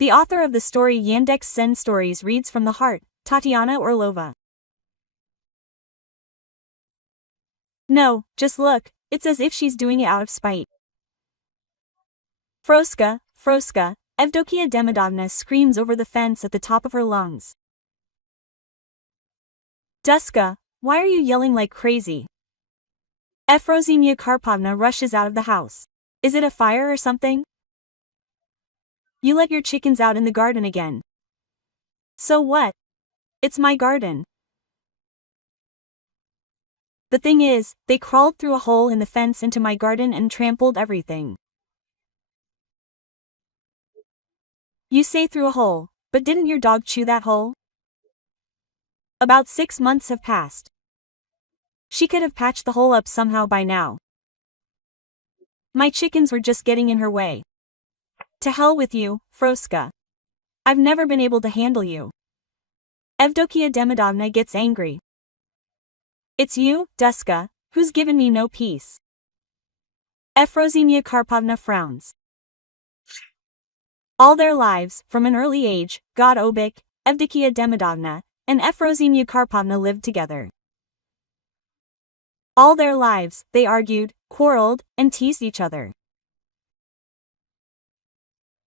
The author of the story Yandex Send Stories reads from the heart, Tatiana Orlova. No, just look, it's as if she's doing it out of spite. Froska, Evdokia Demidovna screams over the fence at the top of her lungs. Duska, why are you yelling like crazy? Efrosiniya Karpovna rushes out of the house. Is it a fire or something? You let your chickens out in the garden again. So what? It's my garden. The thing is, they crawled through a hole in the fence into my garden and trampled everything. You say through a hole, but didn't your dog chew that hole? About 6 months have passed. She could have patched the hole up somehow by now. My chickens were just getting in her way. To hell with you, Froska. I've never been able to handle you. Evdokia Demidovna gets angry. It's you, Duska, who's given me no peace. Efrosiniya Karpovna frowns. All their lives, from an early age, God Obik, Evdokia Demidovna, and Efrosiniya Karpovna lived together. All their lives, they argued, quarreled, and teased each other.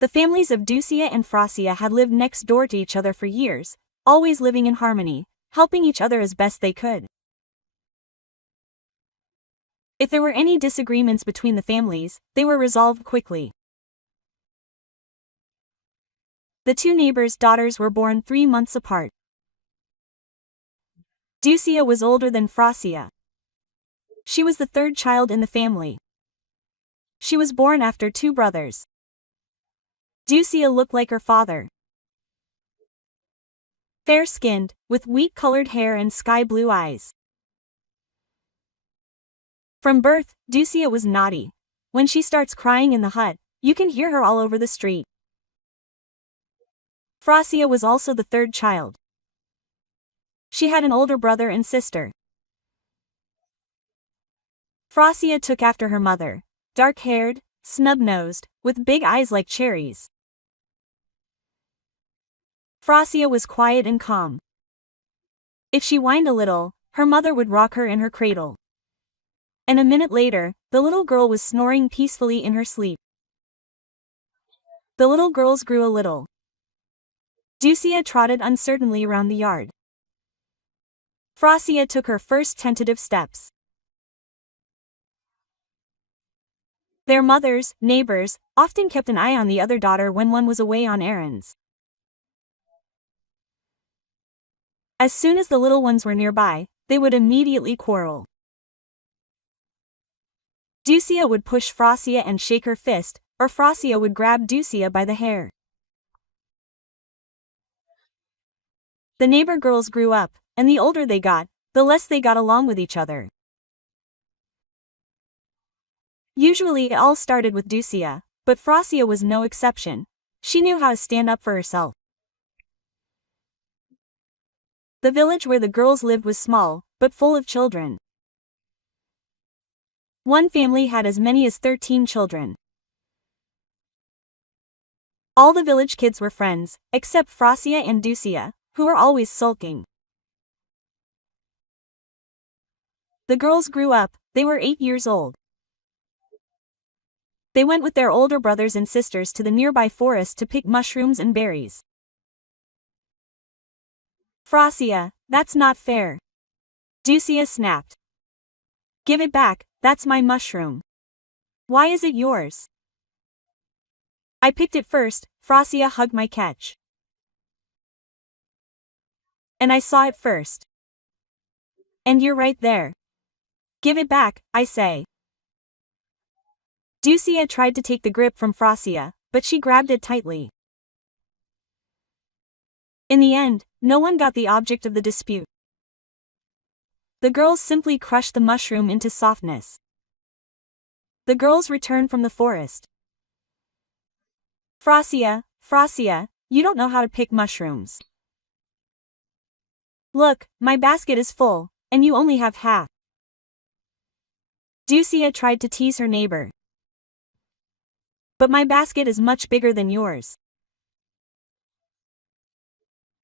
The families of Dusia and Frasia had lived next door to each other for years, always living in harmony, helping each other as best they could. If there were any disagreements between the families, they were resolved quickly. The two neighbors' daughters were born 3 months apart. Dusia was older than Frasia. She was the third child in the family. She was born after 2 brothers. Dusia looked like her father. Fair-skinned, with wheat-colored hair and sky-blue eyes. From birth, Dusia was naughty. When she starts crying in the hut, you can hear her all over the street. Frasia was also the third child. She had an older brother and sister. Frasia took after her mother, dark-haired, snub-nosed, with big eyes like cherries. Frasia was quiet and calm. If she whined a little, her mother would rock her in her cradle. And a minute later, the little girl was snoring peacefully in her sleep. The little girls grew a little. Dusia trotted uncertainly around the yard. Frasia took her first tentative steps. Their mothers, neighbors, often kept an eye on the other daughter when one was away on errands. As soon as the little ones were nearby, they would immediately quarrel. Dusia would push Frasia and shake her fist, or Frasia would grab Dusia by the hair. The neighbor girls grew up, and the older they got, the less they got along with each other. Usually it all started with Dusia, but Frasia was no exception. She knew how to stand up for herself. The village where the girls lived was small, but full of children. One family had as many as 13 children. All the village kids were friends, except Frasia and Dusia, who were always sulking. The girls grew up, they were 8 years old. They went with their older brothers and sisters to the nearby forest to pick mushrooms and berries. Frasia, that's not fair. Dusia snapped. Give it back, that's my mushroom. Why is it yours? I picked it first, Frasia hugged my catch. And I saw it first. And you're right there. Give it back, I say. Dusia tried to take the grip from Frasia, but she grabbed it tightly. In the end, no one got the object of the dispute. The girls simply crushed the mushroom into softness. The girls returned from the forest. Frasia, you don't know how to pick mushrooms. Look, my basket is full, and you only have half. Dusia tried to tease her neighbor. But my basket is much bigger than yours.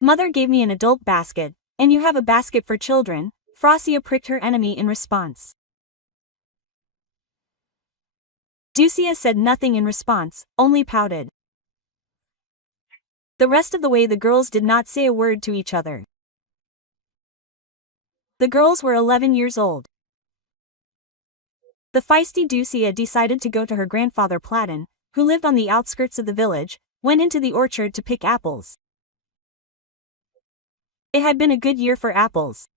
Mother gave me an adult basket, and you have a basket for children. Frossia pricked her enemy in response. Ducia said nothing in response, only pouted. The rest of the way the girls did not say a word to each other. The girls were 11 years old. The feisty Ducia decided to go to her grandfather Platon, who lived on the outskirts of the village, went into the orchard to pick apples. It had been a good year for apples.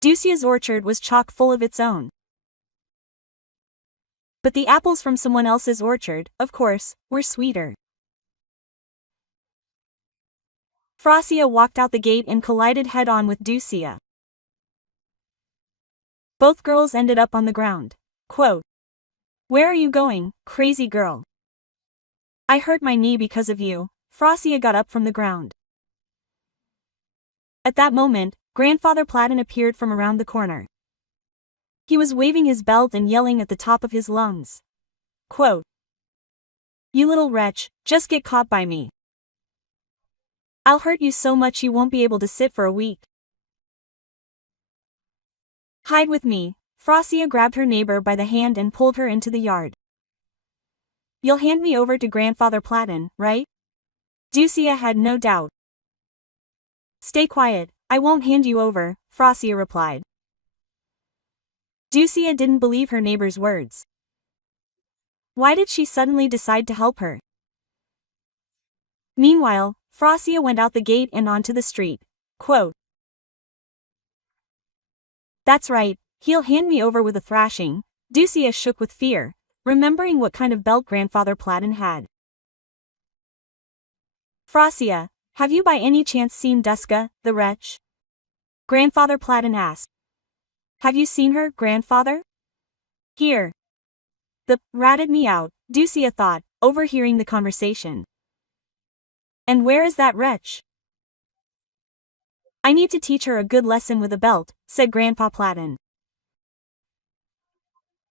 Ducia's orchard was chock full of its own. But the apples from someone else's orchard, of course, were sweeter. Frossia walked out the gate and collided head-on with Ducia. Both girls ended up on the ground. Quote, "Where are you going, crazy girl? I hurt my knee because of you." Frossia got up from the ground. At that moment, Grandfather Platon appeared from around the corner. He was waving his belt and yelling at the top of his lungs. Quote, "You little wretch, just get caught by me. I'll hurt you so much you won't be able to sit for a week. Hide with me." Frossia grabbed her neighbor by the hand and pulled her into the yard. "You'll hand me over to Grandfather Platon, right?" Ducia had no doubt. "Stay quiet, I won't hand you over," Frossia replied. Ducia didn't believe her neighbor's words. Why did she suddenly decide to help her? Meanwhile, Frossia went out the gate and onto the street. Quote, "That's right, he'll hand me over with a thrashing." Ducia shook with fear, remembering what kind of belt Grandfather Platon had. "Frossia, have you by any chance seen Duska, the wretch?" Grandfather Platon asked. "Have you seen her, Grandfather?" "Here. The ratted me out," Ducia thought, overhearing the conversation. "And where is that wretch?" "I need to teach her a good lesson with a belt," said Grandpa Platon.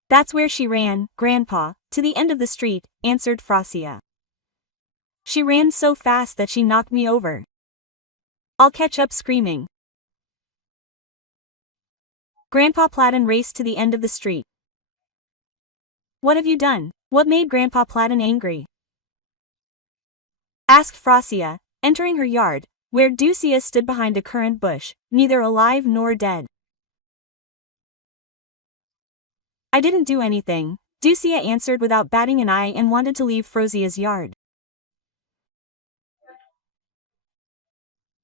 "That's where she ran, Grandpa, to the end of the street," answered Frossia. "She ran so fast that she knocked me over. I'll catch up screaming." Grandpa Platon raced to the end of the street. "What have you done? What made Grandpa Platon angry?" asked Frossia, entering her yard, where Ducia stood behind a currant bush, neither alive nor dead. "I didn't do anything," Ducia answered without batting an eye and wanted to leave Frossia's yard.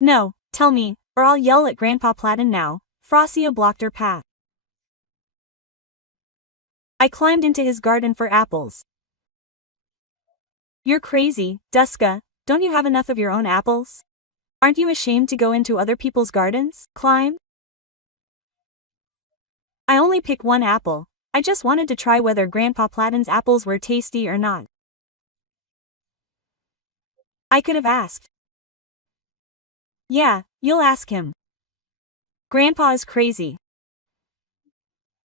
"No, tell me, or I'll yell at Grandpa Platon now." Frossia blocked her path. "I climbed into his garden for apples." "You're crazy, Duska, don't you have enough of your own apples? Aren't you ashamed to go into other people's gardens, climb?" "I only picked one apple, I just wanted to try whether Grandpa Platon's apples were tasty or not. I could have asked." "Yeah, you'll ask him. Grandpa is crazy."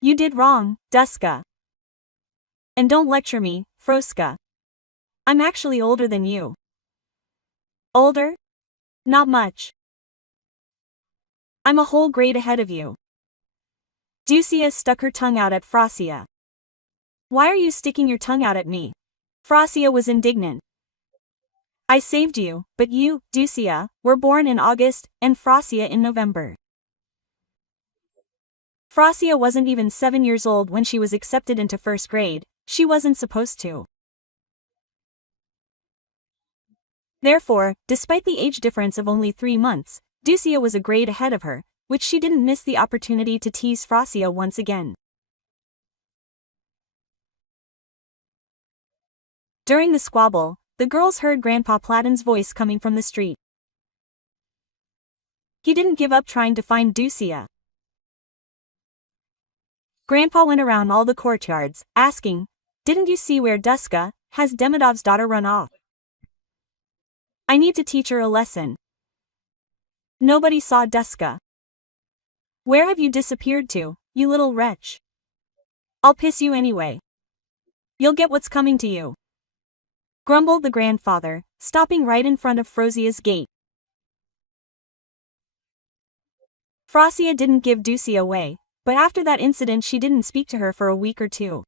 "You did wrong, Duska. And don't lecture me, Froska. I'm actually older than you." "Older? Not much. I'm a whole grade ahead of you." Ducia stuck her tongue out at Frossia. "Why are you sticking your tongue out at me?" Frossia was indignant. "I saved you, but you, Ducia, were born in August, and Frossia in November. Frossia wasn't even 7 years old when she was accepted into first grade, she wasn't supposed to. Therefore, despite the age difference of only 3 months, Ducia was a grade ahead of her, which she didn't miss the opportunity to tease Frossia once again. During the squabble, the girls heard Grandpa Platon's voice coming from the street. He didn't give up trying to find Ducia. Grandpa went around all the courtyards, asking, "Didn't you see where Duska, has Demidov's daughter, run off? I need to teach her a lesson." Nobody saw Duska. "Where have you disappeared to, you little wretch? I'll piss you anyway. You'll get what's coming to you," grumbled the grandfather, stopping right in front of Frosia's gate. Frosia didn't give Ducia away, but after that incident she didn't speak to her for a week or two.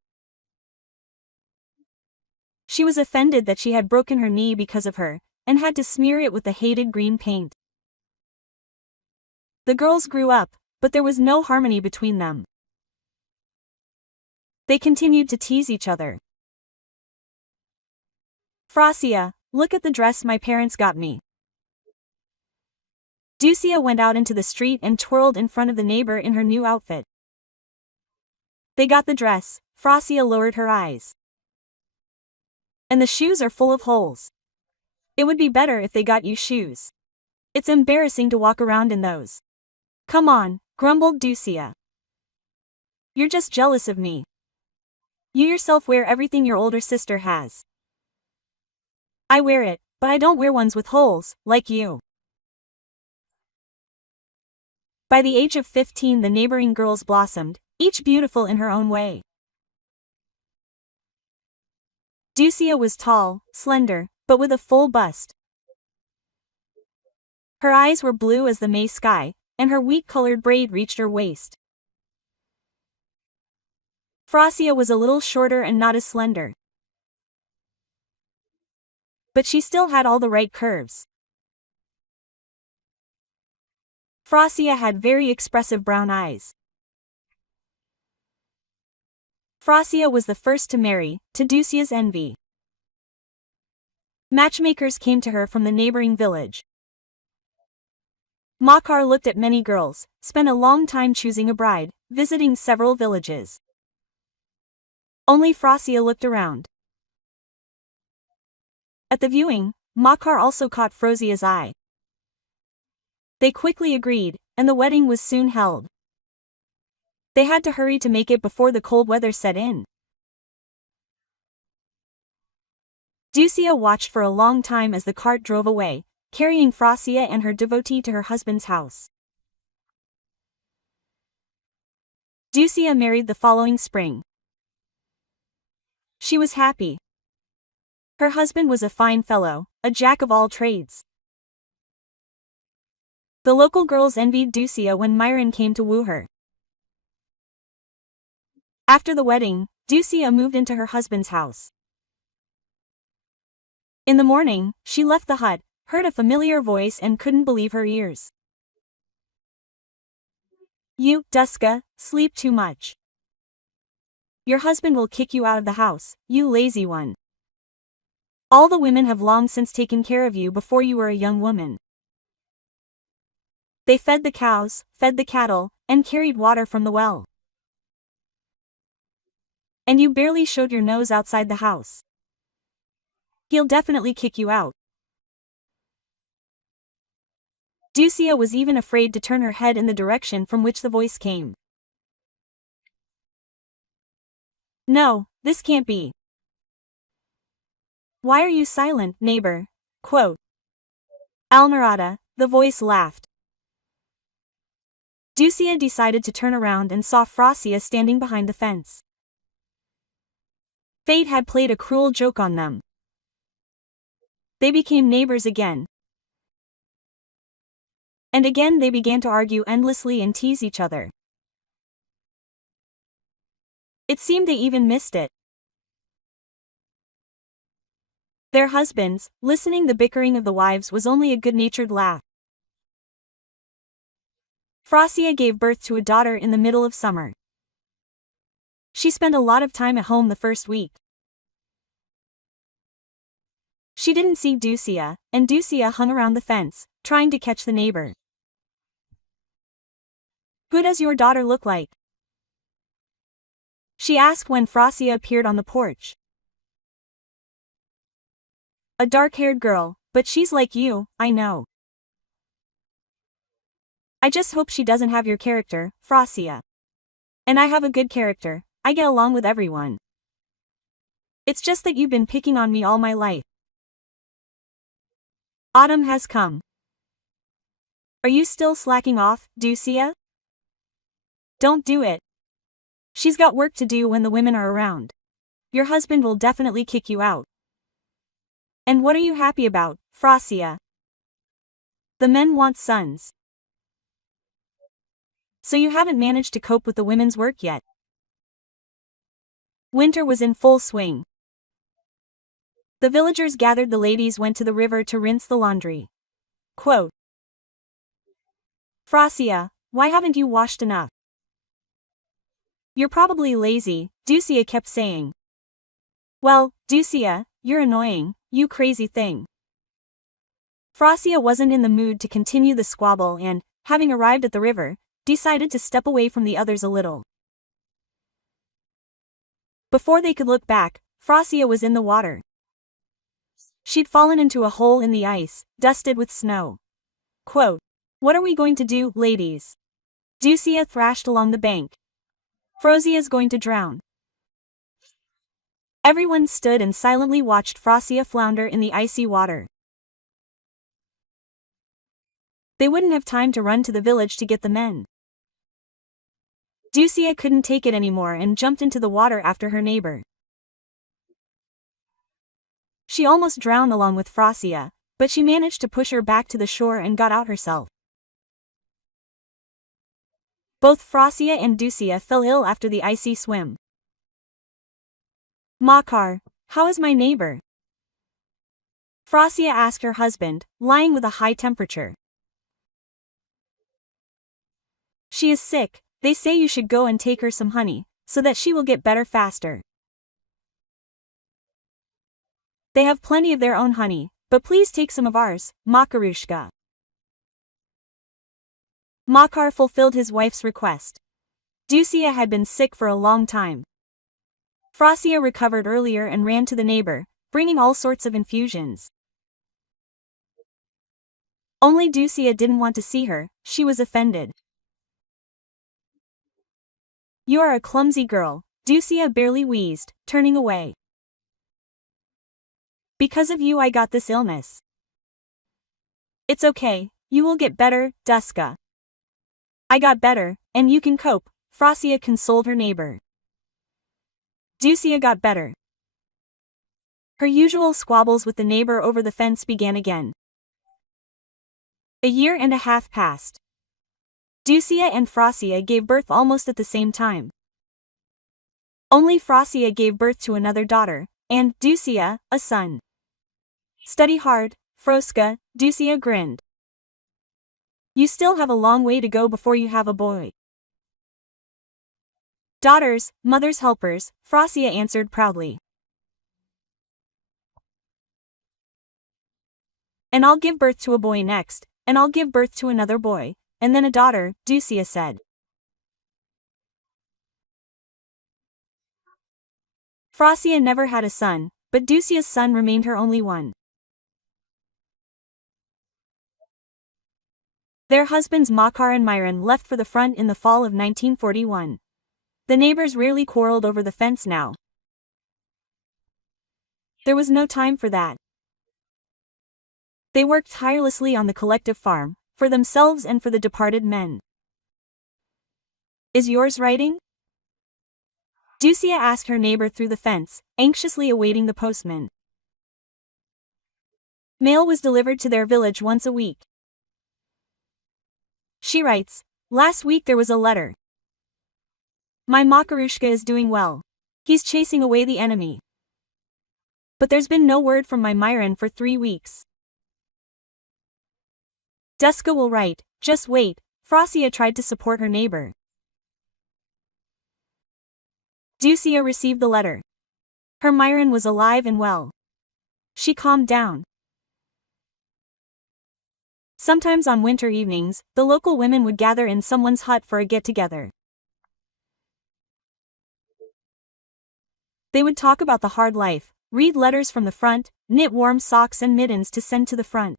She was offended that she had broken her knee because of her, and had to smear it with the hated green paint. The girls grew up, but there was no harmony between them. They continued to tease each other. Frosia, look at the dress my parents got me. Ducia went out into the street and twirled in front of the neighbor in her new outfit. They got the dress, Frosia lowered her eyes. And the shoes are full of holes. It would be better if they got you shoes. It's embarrassing to walk around in those. Come on, grumbled Ducia. You're just jealous of me. You yourself wear everything your older sister has. I wear it, but I don't wear ones with holes, like you. By the age of 15 the neighboring girls blossomed, each beautiful in her own way. Ducia was tall, slender, but with a full bust. Her eyes were blue as the May sky, and her wheat-colored braid reached her waist. Frosia was a little shorter and not as slender. But she still had all the right curves. Frosia had very expressive brown eyes. Frosia was the first to marry, to Ducia's envy. Matchmakers came to her from the neighboring village. Makar looked at many girls, spent a long time choosing a bride, visiting several villages. Only Frosia looked around. At the viewing, Makar also caught Frosia's eye. They quickly agreed, and the wedding was soon held. They had to hurry to make it before the cold weather set in. Ducia watched for a long time as the cart drove away, carrying Frosia and her devotee to her husband's house. Ducia married the following spring. She was happy. Her husband was a fine fellow, a jack of all trades. The local girls envied Ducia when Myron came to woo her. After the wedding, Ducia moved into her husband's house. In the morning, she left the hut, heard a familiar voice and couldn't believe her ears. You, Duska, sleep too much. Your husband will kick you out of the house, you lazy one. All the women have long since taken care of you before you were a young woman. They fed the cows, fed the cattle, and carried water from the well. And you barely showed your nose outside the house. He'll definitely kick you out. Ducia was even afraid to turn her head in the direction from which the voice came. No, this can't be. Why are you silent, neighbor? Quote. Almirada, the voice laughed. Ducia decided to turn around and saw Frosia standing behind the fence. Fate had played a cruel joke on them. They became neighbors again. And again they began to argue endlessly and tease each other. It seemed they even missed it. Their husbands, listening the bickering of the wives was only a good-natured laugh. Frosia gave birth to a daughter in the middle of summer. She spent a lot of time at home the first week. She didn't see Ducia, and Ducia hung around the fence, trying to catch the neighbor. Who does your daughter look like? She asked when Frosia appeared on the porch. A dark-haired girl, but she's like you, I know. I just hope she doesn't have your character, Frosia. And I have a good character, I get along with everyone. It's just that you've been picking on me all my life. Autumn has come. Are you still slacking off, Ducia? Don't do it. She's got work to do when the women are around. Your husband will definitely kick you out. And what are you happy about, Frasia? The men want sons. So you haven't managed to cope with the women's work yet. Winter was in full swing. The villagers gathered, the ladies went to the river to rinse the laundry. Quote, Frasia, why haven't you washed enough? You're probably lazy, Ducia kept saying. Well, Ducia, you're annoying, you crazy thing. Frasia wasn't in the mood to continue the squabble and, having arrived at the river, decided to step away from the others a little. Before they could look back, Frasia was in the water. She'd fallen into a hole in the ice, dusted with snow. Quote, what are we going to do, ladies? Ducia thrashed along the bank. Frosia's going to drown. Everyone stood and silently watched Frasia flounder in the icy water. They wouldn't have time to run to the village to get the men. Ducia couldn't take it anymore and jumped into the water after her neighbor. She almost drowned along with Frasia, but she managed to push her back to the shore and got out herself. Both Frasia and Ducia fell ill after the icy swim. Makar, how is my neighbor? Frasia asked her husband, lying with a high temperature. She is sick, they say you should go and take her some honey, so that she will get better faster. They have plenty of their own honey, but please take some of ours, Makarushka. Makar fulfilled his wife's request. Ducia had been sick for a long time. Frasia recovered earlier and ran to the neighbor, bringing all sorts of infusions. Only Ducia didn't want to see her, she was offended. You are a clumsy girl, Ducia barely wheezed, turning away. Because of you I got this illness. It's okay, you will get better, Duska. I got better, and you can cope, Frasia consoled her neighbor. Ducia got better. Her usual squabbles with the neighbor over the fence began again. A year and a half passed. Ducia and Frasia gave birth almost at the same time. Only Frasia gave birth to another daughter, and Ducia, a son. Study hard, Froska, Ducia grinned. You still have a long way to go before you have a boy. Daughters, mother's helpers, Frasia answered proudly. And I'll give birth to a boy next, and I'll give birth to another boy, and then a daughter, Ducia said. Frasia never had a son, but Ducia's son remained her only one. Their husbands Makar and Myron left for the front in the fall of 1941. The neighbors rarely quarreled over the fence now. There was no time for that. They worked tirelessly on the collective farm, for themselves and for the departed men. Is yours writing? Ducia asked her neighbor through the fence, anxiously awaiting the postman. Mail was delivered to their village once a week. She writes, last week there was a letter. My Makarushka is doing well. He's chasing away the enemy. But there's been no word from my Myron for 3 weeks. Duska will write, just wait, Frasia tried to support her neighbor. Ducia received the letter. Her Myron was alive and well. She calmed down. Sometimes on winter evenings, the local women would gather in someone's hut for a get-together. They would talk about the hard life, read letters from the front, knit warm socks and mittens to send to the front.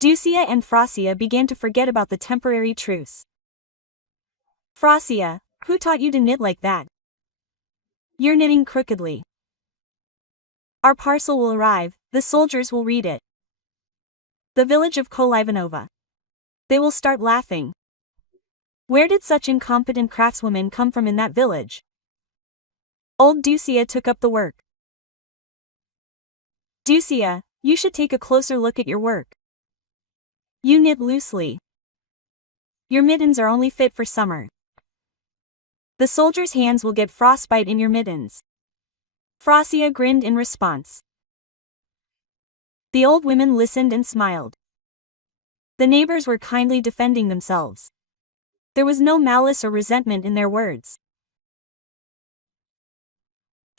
Ducia and Frasia began to forget about the temporary truce. Frasia, who taught you to knit like that? You're knitting crookedly. Our parcel will arrive, the soldiers will read it. The village of Kolivanova. They will start laughing. Where did such incompetent craftswomen come from in that village? Old Ducia took up the work. Ducia, you should take a closer look at your work. You knit loosely. Your mittens are only fit for summer. The soldier's hands will get frostbite in your mittens. Frasia grinned in response. The old women listened and smiled. The neighbors were kindly defending themselves. There was no malice or resentment in their words.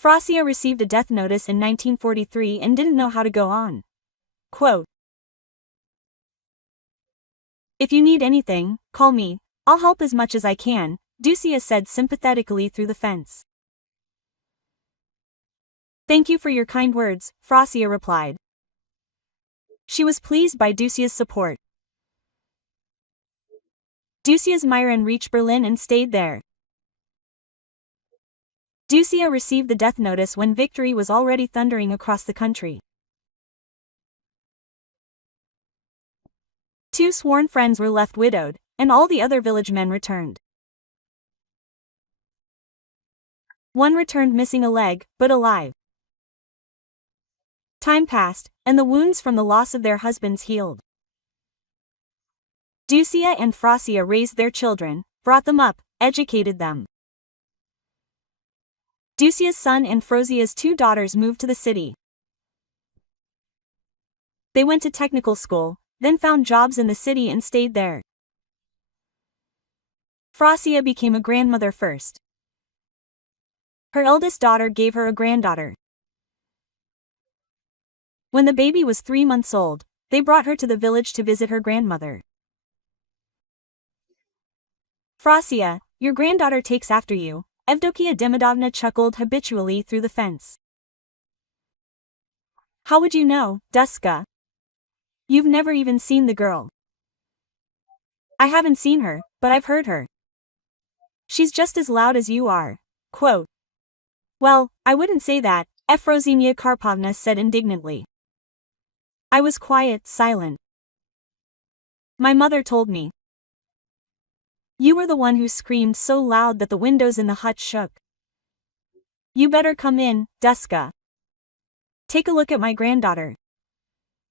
Frasia received a death notice in 1943 and didn't know how to go on. Quote, "If you need anything, call me, I'll help as much as I can," Ducia said sympathetically through the fence. "Thank you for your kind words," Frasia replied. She was pleased by Ducia's support. Ducia's Myron reached Berlin and stayed there. Ducia received the death notice when victory was already thundering across the country. 2 sworn friends were left widowed, and all the other village men returned. One returned missing a leg, but alive. Time passed, and the wounds from the loss of their husbands healed. Ducia and Frasia raised their children, brought them up, educated them. Ducia's son and Frosia's 2 daughters moved to the city. They went to technical school, then found jobs in the city and stayed there. Frasia became a grandmother first. Her eldest daughter gave her a granddaughter. When the baby was 3 months old, they brought her to the village to visit her grandmother. "Frasia, your granddaughter takes after you," Evdokia Demidovna chuckled habitually through the fence. "How would you know, Duska? You've never even seen the girl." "I haven't seen her, but I've heard her. She's just as loud as you are." Quote, "Well, I wouldn't say that," Efrosiniya Karpovna said indignantly. "I was quiet, silent. My mother told me. You were the one who screamed so loud that the windows in the hut shook. You better come in, Duska. Take a look at my granddaughter.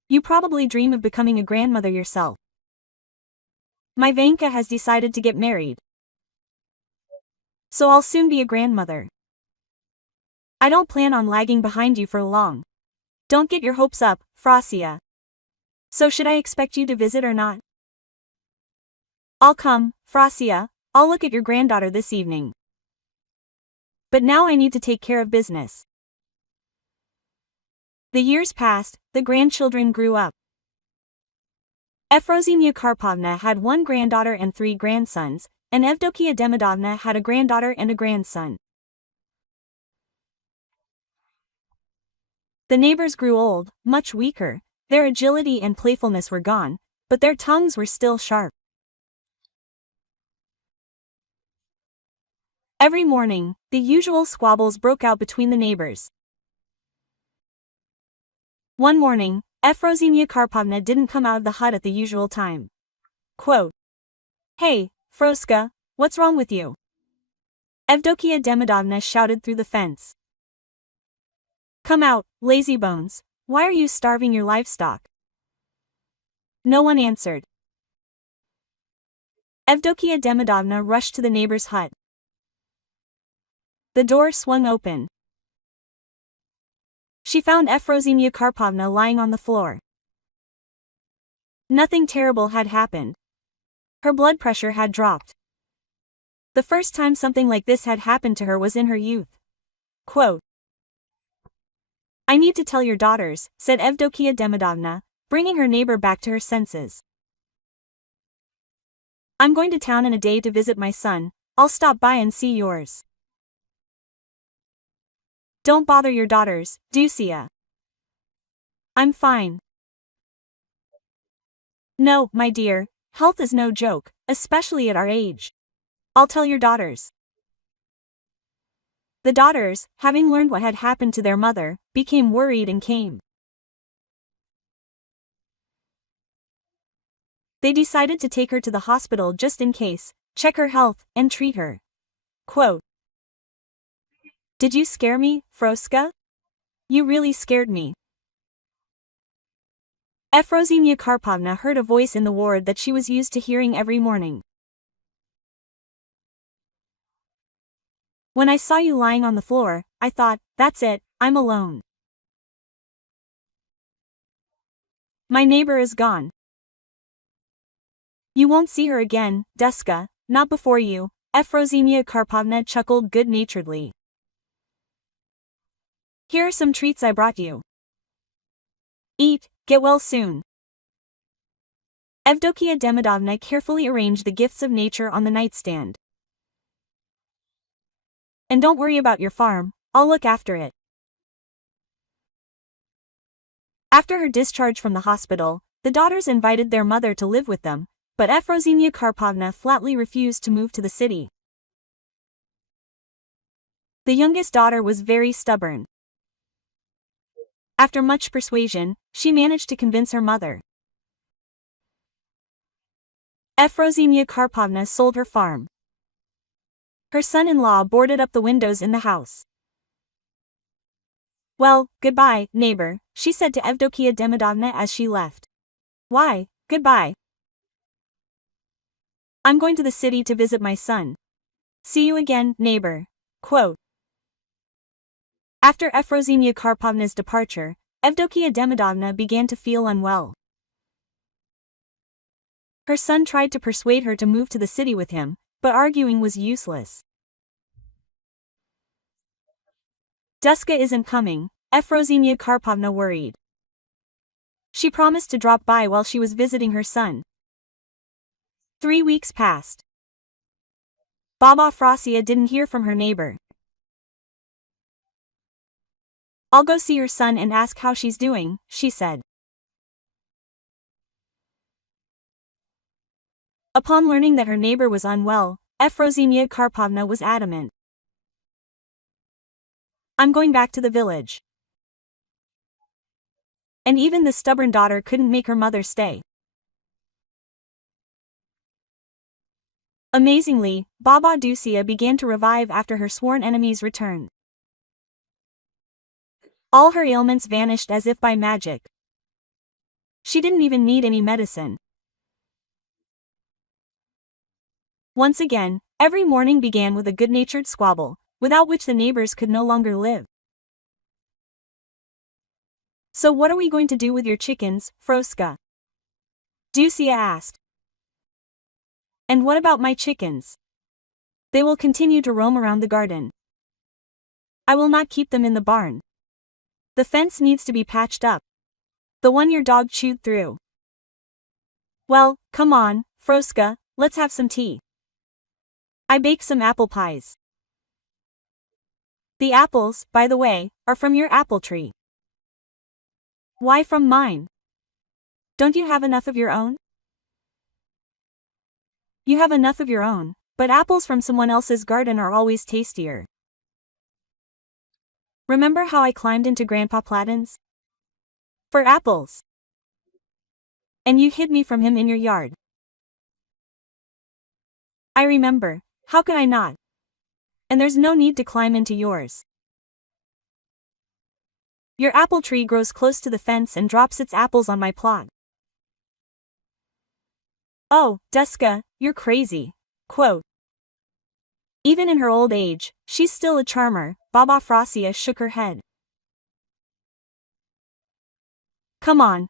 You probably dream of becoming a grandmother yourself. My Vanka has decided to get married. So I'll soon be a grandmother. I don't plan on lagging behind you for long. Don't get your hopes up, Frasia. So should I expect you to visit or not?" "I'll come, Frasia, I'll look at your granddaughter this evening. But now I need to take care of business." The years passed, the grandchildren grew up. Efrosiniya Karpovna had 1 granddaughter and 3 grandsons, and Evdokia Demidovna had a granddaughter and a grandson. The neighbors grew old, much weaker, their agility and playfulness were gone, but their tongues were still sharp. Every morning, the usual squabbles broke out between the neighbors. One morning, Efrosiniya Karpovna didn't come out of the hut at the usual time. Quote, "Hey, Froska, what's wrong with you?" Evdokia Demidovna shouted through the fence. "Come out, lazybones, why are you starving your livestock?" No one answered. Evdokia Demidovna rushed to the neighbor's hut. The door swung open. She found Efrosiniya Karpovna lying on the floor. Nothing terrible had happened. Her blood pressure had dropped. The first time something like this had happened to her was in her youth. Quote, "I need to tell your daughters," said Evdokia Demidovna, bringing her neighbor back to her senses. "I'm going to town in a day to visit my son, I'll stop by and see yours. Don't bother your daughters, Ducia. I'm fine." "No, my dear, health is no joke, especially at our age. I'll tell your daughters." The daughters, having learned what had happened to their mother, became worried and came. They decided to take her to the hospital just in case, check her health, and treat her. Quote, "Did you scare me, Froska? You really scared me. Efrosymia Karpovna heard a voice in the ward that she was used to hearing every morning. When I saw you lying on the floor, I thought, that's it, I'm alone. My neighbor is gone. You won't see her again, Duska, not before you, Efrosymia Karpovna chuckled good-naturedly. Here are some treats I brought you. Eat, get well soon. Evdokia Demidovna carefully arranged the gifts of nature on the nightstand. And don't worry about your farm, I'll look after it. After her discharge from the hospital, the daughters invited their mother to live with them, but Efrosymia Karpovna flatly refused to move to the city. The youngest daughter was very stubborn. After much persuasion, she managed to convince her mother. Efrosymia Karpovna sold her farm. Her son-in-law boarded up the windows in the house. Well, goodbye, neighbor, she said to Evdokia Demidovna as she left. Why, goodbye? I'm going to the city to visit my son. See you again, neighbor. Quote. After Efrosymia Karpovna's departure, Evdokia Demidovna began to feel unwell. Her son tried to persuade her to move to the city with him, but arguing was useless. Duska isn't coming, Efrosymia Karpovna worried. She promised to drop by while she was visiting her son. 3 weeks passed. Baba Frosia didn't hear from her neighbor. I'll go see her son and ask how she's doing, she said. Upon learning that her neighbor was unwell, Efrosymia Karpovna was adamant. I'm going back to the village. And even the stubborn daughter couldn't make her mother stay. Amazingly, Baba Dusia began to revive after her sworn enemy's return. All her ailments vanished as if by magic. She didn't even need any medicine. Once again, every morning began with a good-natured squabble, without which the neighbors could no longer live. So what are we going to do with your chickens, Froska? Dusia asked. And what about my chickens? They will continue to roam around the garden. I will not keep them in the barn. The fence needs to be patched up. The one your dog chewed through. Well, come on, Froska, let's have some tea. I baked some apple pies. The apples, by the way, are from your apple tree. Why from mine? Don't you have enough of your own? You have enough of your own, but apples from someone else's garden are always tastier. Remember how I climbed into Grandpa Platin's? For apples. And you hid me from him in your yard. I remember, how could I not? And there's no need to climb into yours. Your apple tree grows close to the fence and drops its apples on my plot. Oh, Duska, you're crazy. Quote. Even in her old age, she's still a charmer, Baba Frosia shook her head. Come on,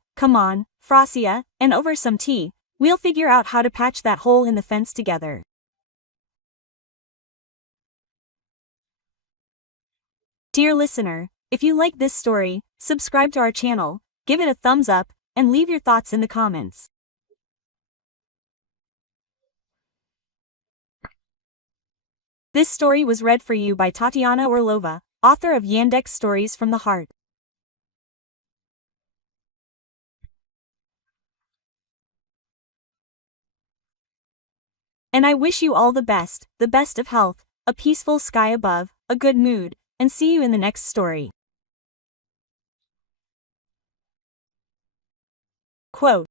Frosia, and over some tea, we'll figure out how to patch that hole in the fence together. Dear listener, if you like this story, subscribe to our channel, give it a thumbs up, and leave your thoughts in the comments. This story was read for you by Tatiana Orlova, author of Yandex Stories from the Heart. And I wish you all the best of health, a peaceful sky above, a good mood, and see you in the next story. Quote.